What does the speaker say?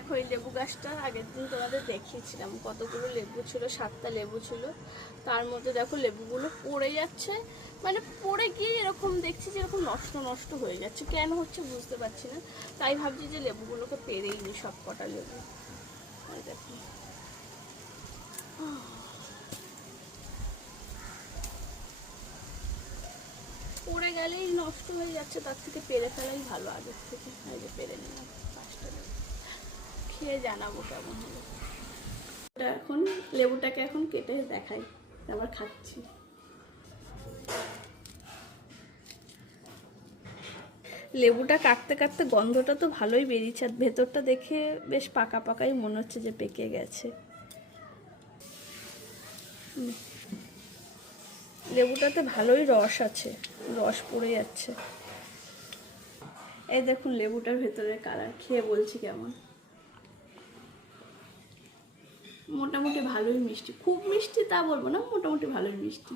দেখো এই লেবু গাছটা আগের দিন তোমাদের দেখিয়েছিলাম, কতগুলো লেবু ছিল, 7টা লেবু ছিল। তার মধ্যে দেখো লেবুগুলো পড়ে যাচ্ছে, মানে পড়ে গিয়ে এরকম দেখছি যে এরকম নষ্ট নষ্ট হয়ে যাচ্ছে, কেন হচ্ছে বুঝতে পারছি না। তাই ভাবছি যে লেবুগুলোকে পেরেই নি, সব কটা লেবু। আর দেখো পড়ে গেলেই নষ্ট হয়ে যাচ্ছে, তার থেকে পেরে ফেলাই ভালো আগের থেকে। এই যে পেরে নিলাম 5টা লেবু, খেয়ে জানাবো কেমন হলো। এখন লেবুটাকে এখন কেটে দেখাই, আবার খাচ্ছি। লেবুটা কাটতে কাটতে গন্ধটা তো ভালোই বেরিয়েছে, আর ভেতরটা দেখে বেশ পাকা পাকাই মনে হচ্ছে যে পেকে গেছে। লেবুটাতে ভালোই রস আছে, রস পড়ে যাচ্ছে। এই দেখুন লেবুটার ভেতরের কালার, খেয়ে বলছি কেমন। মোটামুটি ভালোই মিষ্টি, খুব মিষ্টি তা বলবো না, মোটামুটি ভালোই মিষ্টি।